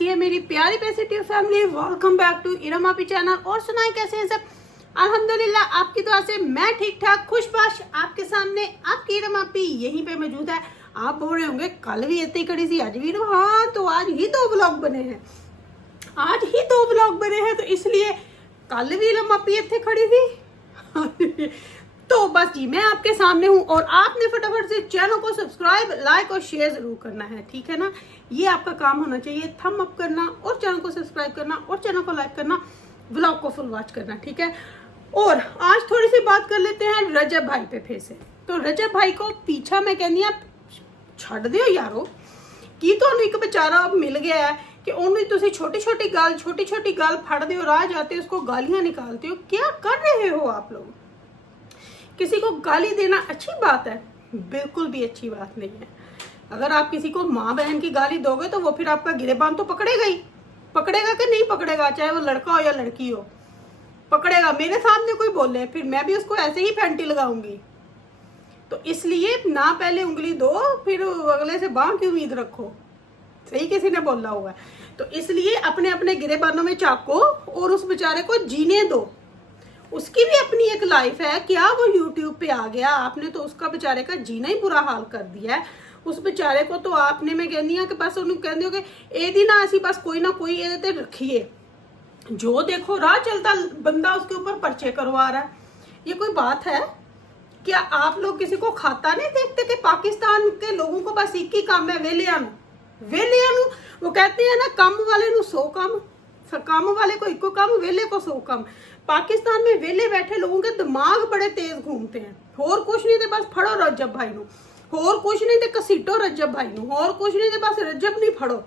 कैसी है मेरी प्यारी positive family. Welcome back to Iram आपी चैनल। और सुनाए कैसे हैं सब? अल्हम्दुलिल्लाह आपकी दुआ से मैं ठीक ठाक खुशबाश आपके सामने आपकी इरम आपी यहीं पे मौजूद है। आप बोल रहे होंगे कल भी इतनी कड़ी सी आज भी, हाँ तो आज ही 2 व्लॉग बने हैं, आज ही 2 व्लॉग बने हैं, तो इसलिए कल भी इरम आपी इतने खड़ी थी तो बस जी मैं आपके सामने हूँ और आपने फटाफट से चैनल को सब्सक्राइब लाइक और शेयर जरूर करना है, ठीक है ना। ये आपका काम होना चाहिए, थम अप करना और चैनल को सब्सक्राइब करना और चैनल को लाइक करना, व्लॉग को फुल वॉच करना, ठीक है। और आज थोड़ी सी बात कर लेते हैं रजब भाई पे फिर से। तो रजब भाई को पीछा मैं कहनी आप छड़ दियो यारो की, तो एक बेचारा अब मिल गया है कि उन्हें तुम छोटी छोटी गाल फड़ दियो, राह जाते हो उसको गालियां निकालते हो। क्या कर रहे हो आप लोग? किसी को गाली देना अच्छी बात है? बिल्कुल भी अच्छी बात नहीं है। अगर आप किसी को माँ बहन की गाली दोगे तो वो फिर आपका गिरेबान तो पकड़ेगा ही, पकड़ेगा कि नहीं पकड़ेगा, चाहे वो लड़का हो या लड़की हो, पकड़ेगा। मेरे सामने कोई बोले फिर मैं भी उसको ऐसे ही फैंटी लगाऊंगी। तो इसलिए ना पहले उंगली दो फिर अगले से बांह की उम्मीद रखो, सही किसी ने बोला हुआ है। तो इसलिए अपने अपने गिरेबानों में चाको और उस बेचारे को जीने दो, उसकी भी अपनी एक लाइफ है। क्या वो यूट्यूब पे आ गया, आपने तो उसका बेचारे का जीना ही बुरा हाल कर दिया है। उस बेचारे को तो आपने, मैं कहनी है कि बस उन्हें कहते हो कि ए दिन ऐसी बस कोई ना कोई ये रखिए, जो देखो राह चलता बंदा उसके ऊपर पर्चे करवा रहा है। ये कोई बात है? क्या आप लोग किसी को खाता नहीं देखते कि पाकिस्तान के लोगों को बस एक ही काम है, वेलियानु। वो कहते हैं ना काम वाले नु 100 काम वाले को 1 काम, वेले को 100 काम। पाकिस्तान में वेले बैठे लोगों के दिमाग बड़े तेज घूमते हैं। और कुछ नहीं थे, बस फड़ो रजब भाई नु, और कुछ नहीं थे, कसीटो रजब भाई नु, और कुछ नहीं थे, बस रजब नहीं फड़ो,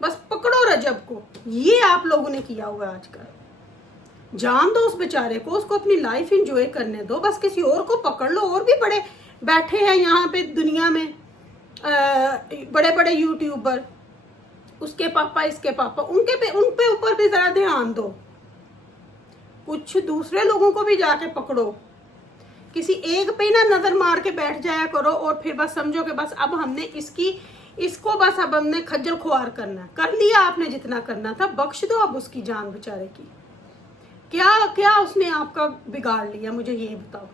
बस पकड़ो रजब को। ये आप लोगों ने किया हुआ आजकल। जान दो उस बेचारे को, उसको अपनी लाइफ एंजॉय करने दो, बस किसी और को पकड़ लो। और भी बड़े बैठे हैं यहाँ पे दुनिया में, बड़े बड़े यूट्यूबर, उसके पापा इसके पापा, उन पे ऊपर भी जरा ध्यान दो। कुछ दूसरे लोगों को भी जाके पकड़ो, किसी एक पे ना नजर मार के बैठ जाया करो और फिर बस समझो कि बस अब हमने इसको बस अब हमने खज्जल खुआर करना है। कर लिया आपने जितना करना था, बख्श दो अब उसकी जान बेचारे की। क्या उसने आपका बिगाड़ लिया, मुझे ये बताओ।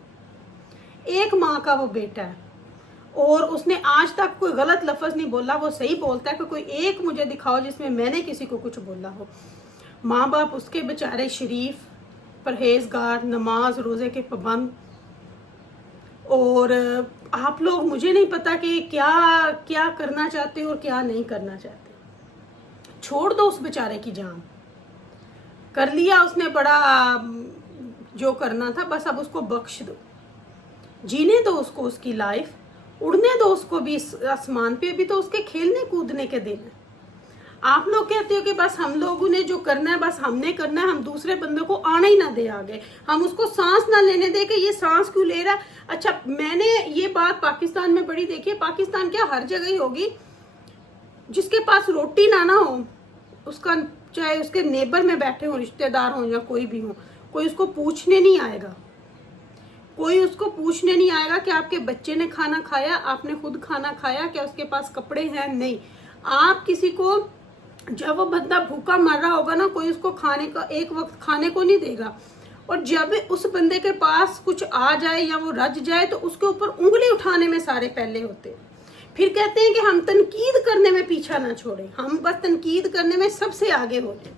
एक माँ का वो बेटा है और उसने आज तक कोई गलत लफ्ज नहीं बोला। वो सही बोलता है कि कोई एक मुझे दिखाओ जिसमें मैंने किसी को कुछ बोला हो। माँ बाप उसके बेचारे शरीफ, परहेजगार, नमाज रोजे के पाबंद। और आप लोग, मुझे नहीं पता कि क्या करना चाहते हो और क्या नहीं करना चाहते। छोड़ दो उस बेचारे की जान। कर लिया उसने बड़ा जो करना था, बस अब उसको बख्श दो, जीने दो उसको उसकी लाइफ, उड़ने दो उसको भी इस आसमान पे। अभी तो उसके खेलने कूदने के दिन है। आप लोग कहते हो कि बस हम लोगों ने जो करना है बस हमने करना है, हम दूसरे बंदे को आने ही ना दे आगे, हम उसको सांस ना लेने दे कि ये सांस क्यों ले रहा है। अच्छा, मैंने ये बात पाकिस्तान में बड़ी देखी है। पाकिस्तान क्या हर जगह ही होगी, जिसके पास रोटी ना हो उसका, चाहे उसके नेबर में बैठे हो, रिश्तेदार हो या कोई भी हो, कोई उसको पूछने नहीं आएगा। कोई उसको पूछने नहीं आएगा कि आपके बच्चे ने खाना खाया, आपने खुद खाना खाया, क्या उसके पास कपड़े हैं? नहीं। आप किसी को, जब वो बंदा भूखा मर रहा होगा ना, कोई उसको खाने का एक वक्त खाने को नहीं देगा। और जब उस बंदे के पास कुछ आ जाए या वो रज जाए तो उसके ऊपर उंगली उठाने में सारे पहले होते हैं। फिर कहते हैं कि हम तनकीद करने में पीछा ना छोड़े, हम बस तनकीद करने में सबसे आगे हो जाए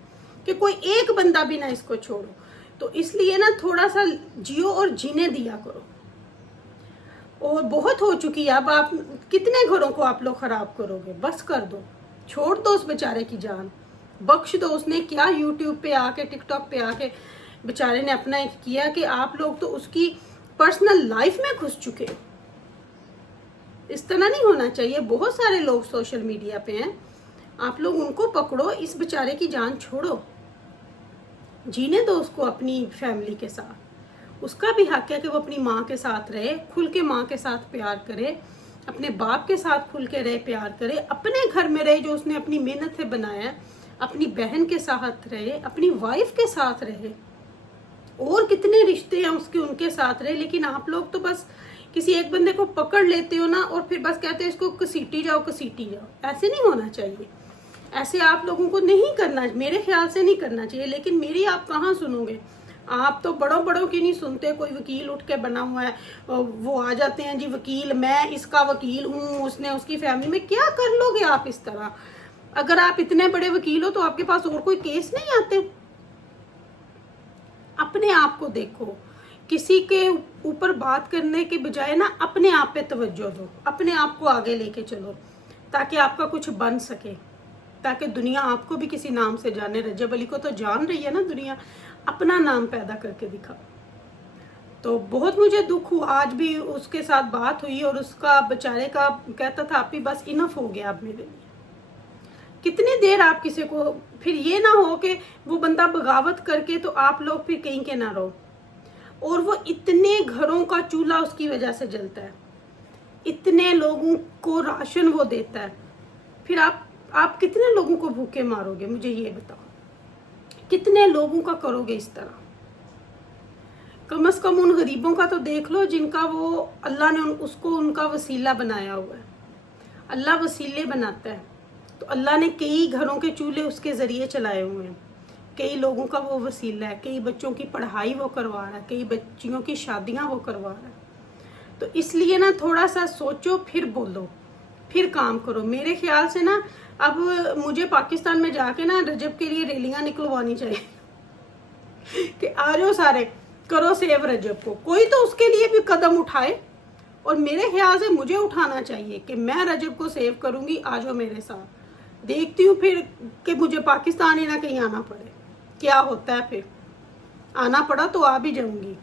कि कोई एक बंदा भी ना इसको छोड़ो। तो इसलिए ना थोड़ा सा जियो और जीने दिया करो। और बहुत हो चुकी है, अब आप कितने घरों को आप लोग खराब करोगे? बस कर दो, छोड़ दो उस बेचारे की जान, बख्श दो। उसने क्या यूट्यूब पे आके, टिकटॉक पे आके बेचारे ने अपना एक किया कि आप लोग तो उसकी पर्सनल लाइफ में घुस चुके हो। इस तरह नहीं होना चाहिए। बहुत सारे लोग सोशल मीडिया पे हैं, आप लोग उनको पकड़ो, इस बेचारे की जान छोड़ो, जीने दो उसको अपनी फैमिली के साथ। उसका भी हक है कि वो अपनी माँ के साथ रहे, खुल के माँ के साथ प्यार करे, अपने बाप के साथ खुल के रहे, प्यार करे, अपने घर में रहे जो उसने अपनी मेहनत से बनाया, अपनी बहन के साथ रहे, अपनी वाइफ के साथ रहे, और कितने रिश्ते हैं उसके, उनके साथ रहे। लेकिन आप लोग तो बस किसी एक बंदे को पकड़ लेते हो ना और फिर बस कहते हो इसको घसीटी जाओ। ऐसे नहीं होना चाहिए। ऐसे आप लोगों को नहीं करना, मेरे ख्याल से नहीं करना चाहिए। लेकिन मेरी आप कहाँ सुनोगे, आप तो बड़ों बड़ों की नहीं सुनते। कोई वकील उठ के बना हुआ है, वो आ जाते हैं जी वकील, मैं इसका वकील हूँ, उसने उसकी फैमिली में। क्या कर लोगे आप इस तरह? अगर आप इतने बड़े वकील हो तो आपके पास और कोई केस नहीं आते? अपने आप को देखो, किसी के ऊपर बात करने के बजाय ना अपने आप पे तवज्जो दो, अपने आप को आगे लेके चलो, ताकि आपका कुछ बन सके, ताकि दुनिया आपको भी किसी नाम से जाने। रजब अली को तो जान रही है ना दुनिया, अपना नाम पैदा करके दिखा। तो बहुत मुझे दुख हुआ, आज भी उसके साथ बात हुई और उसका बेचारे का कहता था आप ही बस इनफ हो गया अब मेरे लिए। कितनी देर आप किसी को, फिर ये ना हो कि वो बंदा बगावत करके तो आप लोग फिर कहीं के ना रहो। और वो इतने घरों का चूल्हा उसकी वजह से जलता है, इतने लोगों को राशन वो देता है, फिर आप कितने लोगों को भूखे मारोगे? मुझे ये बताओ, कितने लोगों का करोगे इस तरह? कम से कम उन गरीबों का तो देख लो जिनका वो अल्लाह ने उसको उनका वसीला बनाया हुआ है। अल्लाह वसीले बनाता है, तो अल्लाह ने कई घरों के चूल्हे उसके ज़रिए चलाए हुए हैं, कई लोगों का वो वसीला है, कई बच्चों की पढ़ाई वो करवा रहा है, कई बच्चियों की शादियां वो करवा रहा है। तो इसलिए ना थोड़ा सा सोचो, फिर बोलो, फिर काम करो। मेरे ख्याल से ना अब मुझे पाकिस्तान में जाके ना रजब के लिए रैलियां निकलवानी चाहिए कि आ जाओ सारे, करो सेव रजब को। कोई तो उसके लिए भी कदम उठाए, और मेरे ख्याल से मुझे उठाना चाहिए कि मैं रजब को सेव करूंगी। आ जाओ मेरे साथ, देखती हूँ फिर कि मुझे पाकिस्तान ही ना कहीं आना पड़े। क्या होता है फिर, आना पड़ा तो आ भी जाऊंगी।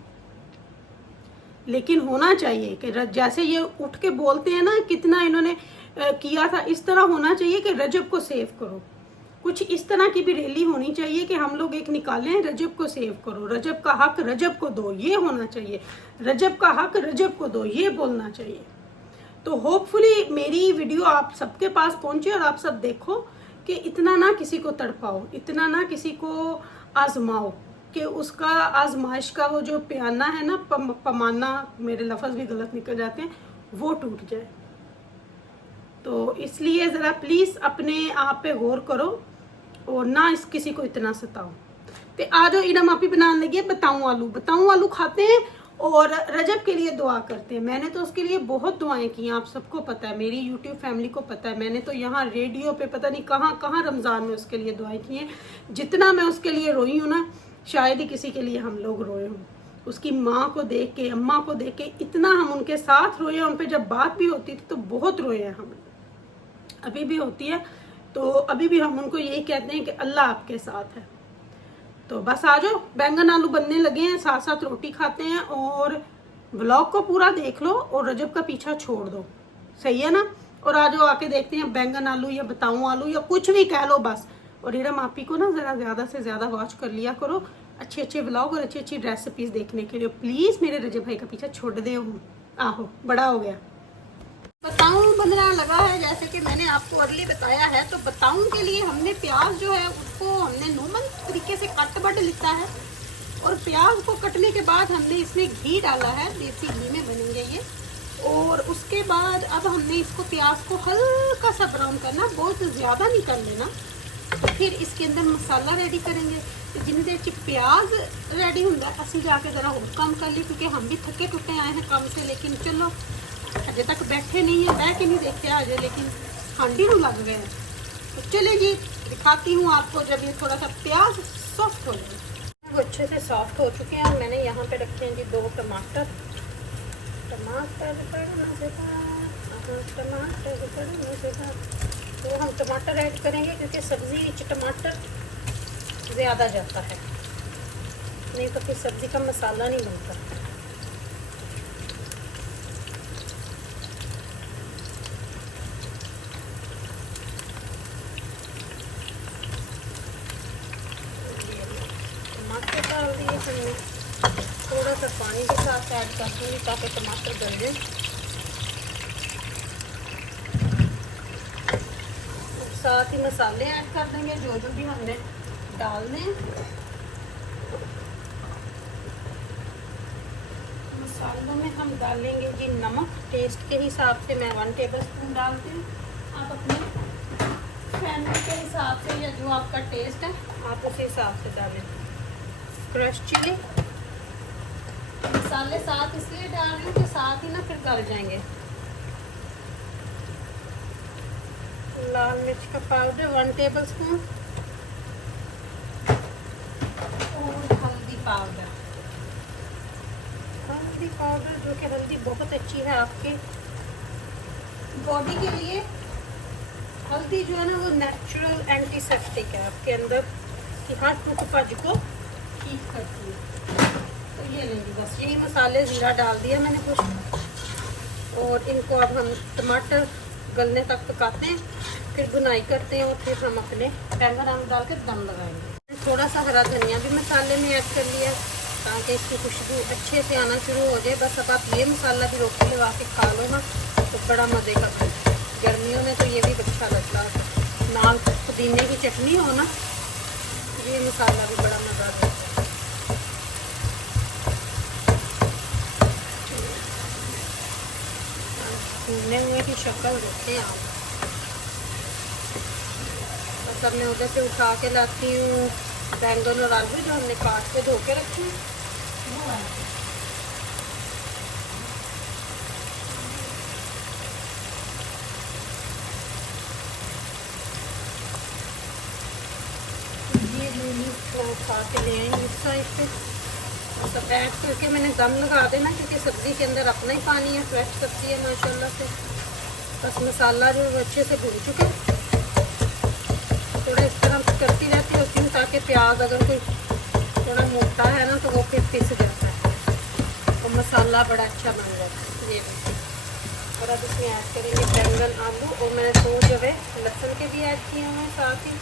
लेकिन होना चाहिए कि जैसे ये उठ के बोलते हैं ना, कितना इन्होंने किया था, इस तरह होना चाहिए कि रजब को सेव करो। कुछ इस तरह की भी रैली होनी चाहिए कि हम लोग एक निकालें, रजब को सेव करो, रजब का हक रजब को दो, ये होना चाहिए। रजब का हक रजब को दो, ये बोलना चाहिए। तो होपफुली मेरी वीडियो आप सबके पास पहुंचे और आप सब देखो कि इतना ना किसी को तड़पाओ, इतना ना किसी को आजमाओ कि उसका आजमाइश का वो जो प्याना है ना, पमाना, मेरे लफ्ज़ भी गलत निकल जाते हैं, वो टूट जाए। तो इसलिए ज़रा प्लीज़ अपने आप पे गौर करो और ना इस किसी को इतना सताओ। तो आ जाओ इरम आपी बनाने लगी बताऊँ आलू खाते हैं और रजब के लिए दुआ करते हैं। मैंने तो उसके लिए बहुत दुआएं की हैं, आप सबको पता है, मेरी यूट्यूब फैमिली को पता है। मैंने तो यहाँ रेडियो पे पता नहीं कहाँ कहाँ रमज़ान में उसके लिए दुआएं की हैं। जितना मैं उसके लिए रोई हूँ ना, शायद ही किसी के लिए हम लोग रोए हों। उसकी माँ को देख के, अम्मा को देख के इतना हम उनके साथ रोए हैं। उन पर जब बात भी होती थी तो बहुत रोए हैं हम, अभी भी होती है। तो अभी भी हम उनको यही कहते हैं कि अल्लाह आपके साथ है। तो बस आ जाओ, बैंगन आलू बनने लगे हैं, साथ साथ रोटी खाते हैं। और व्लॉग को पूरा देख लो और रजब का पीछा छोड़ दो, सही है ना? और आ जाओ, आके देखते हैं बैंगन आलू या बताऊँ आलू या कुछ भी कह लो बस। और इरम आपी को ना ज़रा ज़्यादा से ज़्यादा वॉच कर लिया करो, अच्छे अच्छे व्लॉग और अच्छी अच्छी रेसिपीज़ देखने के लिए। प्लीज़ मेरे रजब भाई का पीछा छोड़ दे, आहो बड़ा हो गया। बताऊँ बनना लगा है, जैसे कि मैंने आपको अर्ली बताया है। तो बताऊँ के लिए हमने प्याज जो है उसको हमने नॉर्मल तरीके से कट बट लिया है। और प्याज को कटने के बाद हमने इसमें घी डाला है, देसी घी में बनेंगे ये। और उसके बाद अब हमने इसको प्याज को हल्का सा ब्राउन करना, बहुत ज़्यादा नहीं कर लेना। तो फिर इसके अंदर मसाला रेडी करेंगे। तो जितनी देर प्याज रेडी होंगे असं जाके ज़रा और काम कर लिए, क्योंकि हम भी थके टुटे आए हैं काम से। लेकिन चलो अजे तक बैठे नहीं है, बह के नहीं देखे अजे, लेकिन हांडी में लग गए हैं। तो चले जी दिखाती हूँ आपको जब ये थोड़ा सा प्याज सॉफ्ट हो जाए। वो अच्छे से सॉफ्ट हो चुके हैं। और मैंने यहाँ पे रखे हैं जी 2 टमाटर। तो हम टमाटर ऐड करेंगे क्योंकि सब्ज़ी टमाटर ज़्यादा जाता है, नहीं तो फिर सब्ज़ी का मसाला नहीं बनता। टमाटर डाल दिए हमने, थोड़ा सा पानी के साथ ऐड कर दूँगी ताकि टमाटर गल जाए। साथ ही मसाले ऐड कर देंगे जो भी हमने डालने हैं। मसालों में हम डालेंगे जी नमक, टेस्ट के हिसाब से मैं 1 टेबल स्पून डालती हूँ। आप अपने फैमिली के हिसाब से या जो आपका टेस्ट है आप उसी हिसाब से डालें। क्रश चिली मसाले साथ इसलिए डाल रही हूँ कि साथ ही ना फिर गल जाएंगे। लाल मिर्च का पाउडर 1 टेबलस्पून और हल्दी पाउडर जो कि हल्दी बहुत अच्छी है आपकी बॉडी के लिए। हल्दी जो है ना वो नेचुरल एंटीसेप्टिक है, आपके अंदर की हर टूट पज को ठीक करती है। तो ये लेंगे बस यही मसाले, ज़ीरा डाल दिया मैंने कुछ, और इनको अब हम टमाटर गलने तक पकाते हैं, फिर बुनाई करते हैं और फिर हम अपने बैंगन आलू डाल के दम लगाएंगे। थोड़ा सा हरा धनिया भी मसाले में ऐड कर लिया ताकि इसकी खुशबू अच्छे से आना शुरू हो जाए। बस अब आप ये मसाला भी रोटी लगा के खा लो ना तो बड़ा मज़े का। गर्मियों में तो ये भी अच्छा लगता है, नाल पुदीने की चटनी हो ना, ये मसाला भी बड़ा मज़ा देता है। भुने हुए की शक्ल देखते हैं आप। बस अब मैं उधर से उठा के लाती हूँ बैंगन और आलू जो हमने काट के धो के रखे हैं। ये उठा के ले आएंगे इस साइड पे, सब ऐड करके मैंने दम लगा देना क्योंकि सब्ज़ी के अंदर अपना ही पानी है, फ्रेश सब्ज़ी है माशाल्लाह से। बस मसाला जो अच्छे से भून चुका, थोड़ा इस तरह करती रहती होती हूँ ताकि प्याज अगर कोई थोड़ा मोटा है ना तो वो फिर पिस जाता है और मसाला बड़ा अच्छा बन जाता है। ये और अब इसमें ऐड करेंगे बैंगन आलू, और मैंने 2 जगह लहसुन के भी ऐड किए हुए हैं साथ ही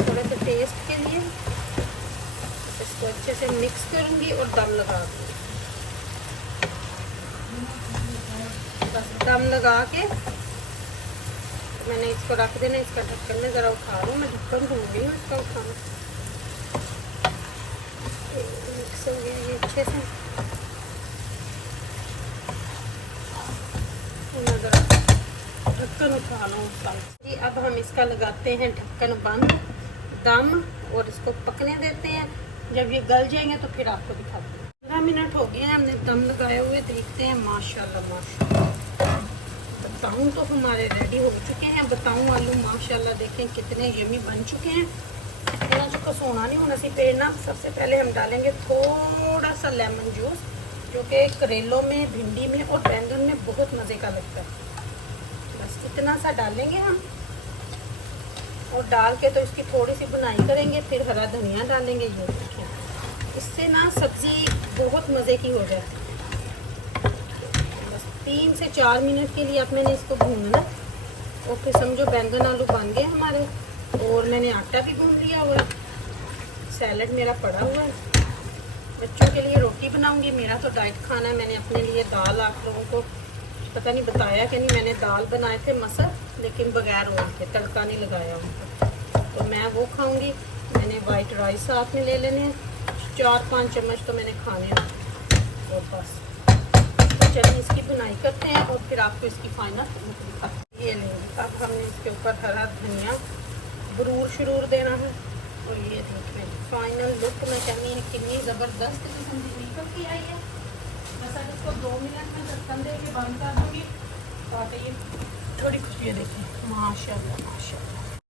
थोड़े से टेस्ट के लिए। इसको अच्छे से मिक्स करूँगी और दम लगा दूँगी। बस दम लगा के मैंने इसको रख देना। इसका ढक्कन में ज़रा उठा लूँ, मैं ढक्कन भूल गई हूँ इसका उठाना। मिक्स हो गया ये अच्छे से। ढक्कन उठा लो जी। अब हम इसका लगाते हैं ढक्कन बंद, दम, और इसको पकने देते हैं। जब ये गल जाएंगे तो फिर आपको दिखाते हैं। 15 मिनट हो गए हैं हमने दम लगाए हुए, देखते हैं माशाल्लाह माशाल्लाह। बताऊँ तो हमारे रेडी हो चुके हैं। बताऊँ आलू माशाल्लाह देखें कितने यमी बन चुके हैं। इतना जो कसोना नहीं होना सी पेड़ना। सबसे पहले हम डालेंगे थोड़ा सा लेमन जूस, जो कि करेलों में, भिंडी में और बैंगन में बहुत मज़े का लगता है। बस इतना सा डालेंगे हम, और डाल के तो इसकी थोड़ी सी बुनाई करेंगे, फिर हरा धनिया डालेंगे। ये देखिए, इससे ना सब्ज़ी बहुत मज़े की हो जाती है। बस 3 से 4 मिनट के लिए अब मैंने इसको भूनना, और फिर समझो बैंगन आलू बन गए हमारे। और मैंने आटा भी भून लिया हुआ है, सैलड मेरा पड़ा हुआ है। बच्चों के लिए रोटी बनाऊंगी, मेरा तो डाइट खाना है। मैंने अपने लिए दाल, आप लोगों को पता नहीं बताया कि नहीं, मैंने दाल बनाए थे मसर, लेकिन बगैर ऑयल के, तड़का नहीं लगाया उनको, तो मैं वो खाऊंगी। मैंने वाइट राइस साथ में ले लेने हैं, 4-5 चम्मच तो मैंने खाने हैं। और बस तो चलिए इसकी बुनाई करते हैं और फिर आपको इसकी फाइनल ये लेंगे। अब हमने इसके ऊपर हरा धनिया बरूर शरूर देना है। और ये देखिए फाइनल लुक मैं कहनी है कितनी ज़बरदस्त किस्म की निकल के आई है। बस अब इसको 2 मिनट में ढक्कन दे के बंद कर दूँगी ताकि ये थोड़ी खुशी देखिए माशाल्लाह माशाल्लाह।